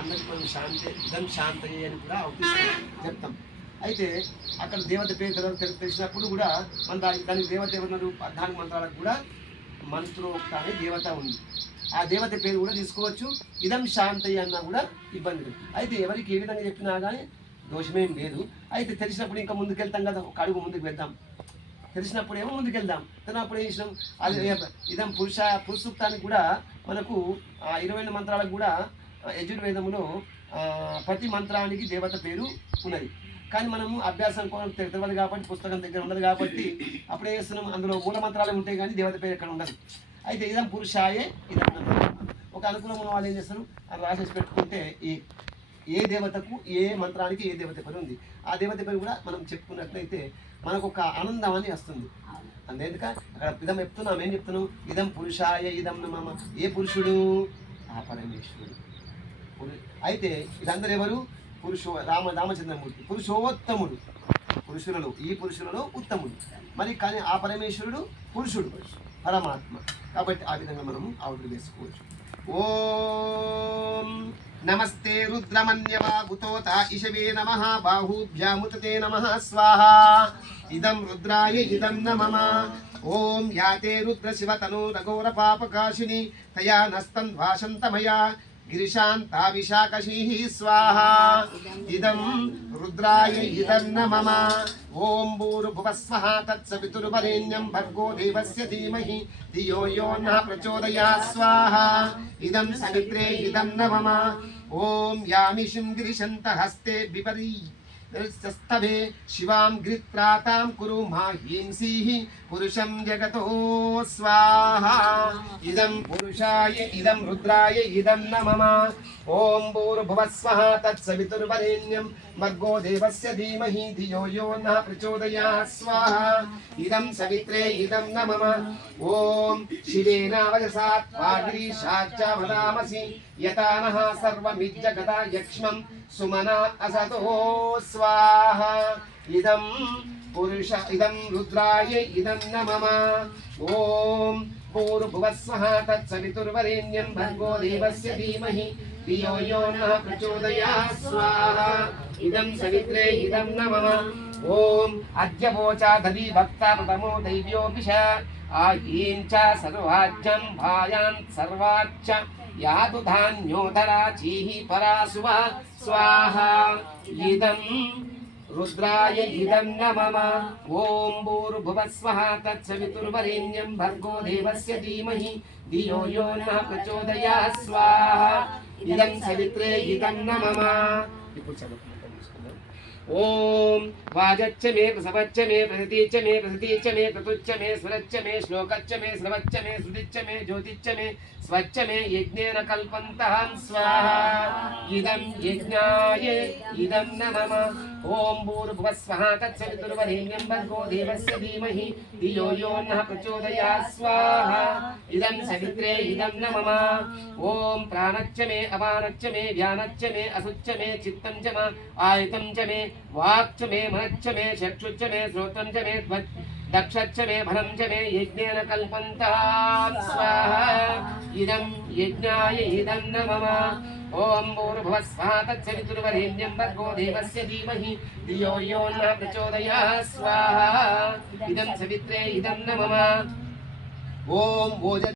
అందరికి మనం శాంతి ఇదం శాంతయ్య అని కూడా చెప్తాం. అయితే అక్కడ దేవత పేరు తెలిసినప్పుడు కూడా మన దానికి దేవత ఎవరున్నారు, 14 మంత్రాలకు కూడా మంత్రోక్త అనే దేవత ఉంది. ఆ దేవత పేరు కూడా తీసుకోవచ్చు. ఇదం శాంతయ్య అన్నా కూడా ఇబ్బంది లేదు. అయితే ఎవరికి ఏ విధంగా చెప్పినా కానీ దోషమేం లేదు. అయితే తెలిసినప్పుడు ఇంకా ముందుకెళ్తాం కదా, ఒక అడుగు ముందుకు వెళ్దాం. తెలిసినప్పుడు ఏమో ముందుకెళ్దాం. తెలిసినప్పుడు ఏం చేసినాం, అది ఇదం పురుషూక్తానికి కూడా మనకు 20 మంత్రాలకు కూడా యజుర్వేదములో ప్రతి మంత్రానికి దేవత పేరు ఉన్నది. కానీ మనము అభ్యాసం తెలియదు కాబట్టి, పుస్తకం దగ్గర ఉండదు కాబట్టి అప్పుడు ఏం చేస్తున్నాం, అందులో మూల మంత్రాలే ఉంటాయి కానీ దేవత పేరు ఎక్కడ ఉండదు. అయితే ఇదం పురుషాయే ఇదం ఒక అనుకూలమైన వాళ్ళు ఏం చేస్తారు, అని రాసేసి పెట్టుకుంటే ఏ దేవతకు ఏ మంత్రానికి ఏ దేవత పేరు ఉంది, ఆ దేవత పేరు కూడా మనం చెప్పుకున్నట్లయితే మనకు ఒక ఆనందం అని వస్తుంది. అందుక అక్కడ ఇదం చెప్తున్నాం, ఏం చెప్తున్నాం, ఇదం పురుషాయ ఇదం నమః. ఏ పురుషుడు, ఆ పరమేశ్వరుడు. అయితే ఇదందరూ ఎవరు, రామచంద్రమూర్తి పురుషోత్తముడు, ఈ పురుషులలో ఉత్తముడు. మరి కానీ ఆ పరమేశ్వరుడు పురుషుడు, పరమాత్మ. కాబట్టి ఆ విధంగా మనము ఆవులు వేసుకోవచ్చు. ఓం నమస్తే రుద్రమన్యవాగుతోత ఇషవే నమః బాహుభ్యాముతే నమః స్వాహా. ఇదం రుద్రాయ ఇదం నమః. ఓం యాతే రుద్ర శివతనో రఘోర పాపకాశిని తయా నస్తం భాషంతమయా గిరిశాంతా విశాఖశీః స్వాహా. ఇదం రుద్రాయ ఇదం నమః. ఓం భూర్భువస్వః తత్సవితుర్వరేణ్యం భర్గో దేవస్య ధీమహి ధియో యో నః ప్రచోదయాత్ స్వాహా. ఇదం సవిత్రే ఇదం నమః. ఓం యామిషిం గిరిశంత హస్తే బిపరీ స్తభే శివాం గిరిత్రాతాం కురు మాహీంసీః పురుషం జగతో స్వాహా. ఇదం పురుషాయ ఇదం రుద్రాయ ఇదం నమః. ఓం భూర్భువస్వః తత్సవితుర్వరేణ్యం భర్గో దేవస్య ధీమహి ధియో యో నః ప్రచోదయాత్ స్వాహా. ఇదం సవిత్రే ఇదం నమః. ఓం శివేనావయసా త్వాగిరీశాచ్చ వదామసి యతా నః సర్వమిజ్జగతా యక్ష్మం సుమనా అసతో స్వాహా. ఇదం పురుష ఇదం రుద్రాయ ఇదం నమః. ఓం భూర్భువస్వః తత్సవితుర్వరేణ్యం భర్గో దేవస్య ధీమహి ధియో యో నః ప్రచోదయాత్ స్వాహా. ఇదం సవిత్రే ఇదం నమః. ఓం అద్యవోచా దది భక్త ప్రథమో దైవ్యోపిష ఆహీం చ సర్వాజ్యం భాయాన్ సర్వాచ్చ యాదు ధాన్యోదరాచీః పరాసువ స్వాహా. ఇదం రుద్రాయ ఇదం నమః. ఓం భూర్భువస్వః తత్సవితుర్వరేణ్యం భర్గో దేవస్య ధీమహి ధియో యో నః ప్రచోదయాత్ స్వాహా. ఇదం సవిత్రే ఇదం నమః. ఇప్పుడు చదువుకుందాం. ఓం వాజచ్చ మే ప్రసవచ్చ మే ప్రసతీచ్చ మే ప్రసతీచ్చ మే ప్రతుచ్చ మే స్వరచ్చ మే శ్లోకచ్చ మే శ్రవచ్చ మే శృతిచ్చ మే జ్యోతిచ్చ మే స్వచ్ఛ మే యజ్ఞేన కల్పంతః స్వాహా. ఇదం యజ్ఞాయ ఇదం నమః. ఓం భూర్భువస్వః తత్సవితుర్వరేణ్యం భర్గో దేవస్య ధీమహి ధియో యో నః ప్రచోదయాత్ స్వాహా. ఇదం సవిత్రే ఇదం నమః. ఓం ప్రాణచ్చ మే అపానచ్చ మే వ్యానచ్చ మే అసుచ్చ మే చిత్తం చ మే ఆయుతం చ మే వాక్చ మే మనచ్చ మే చక్షుచ్చ మే శ్రోత్రం చ మే దక్షచ్చ మే ఫలం చ మే యజ్ఞేన కల్పంతః స్వాహా. ఇదం యజ్ఞాయ ఇదం నమః. ఓం భూర్భువస్వః తత్సవితుర్వరేణ్యం భర్గో దేవస్య ధీమహి ధియో యో నః ప్రచోదయాత్ స్వాహా. ఇదం సవిత్రే ఇదం నమః. ఓం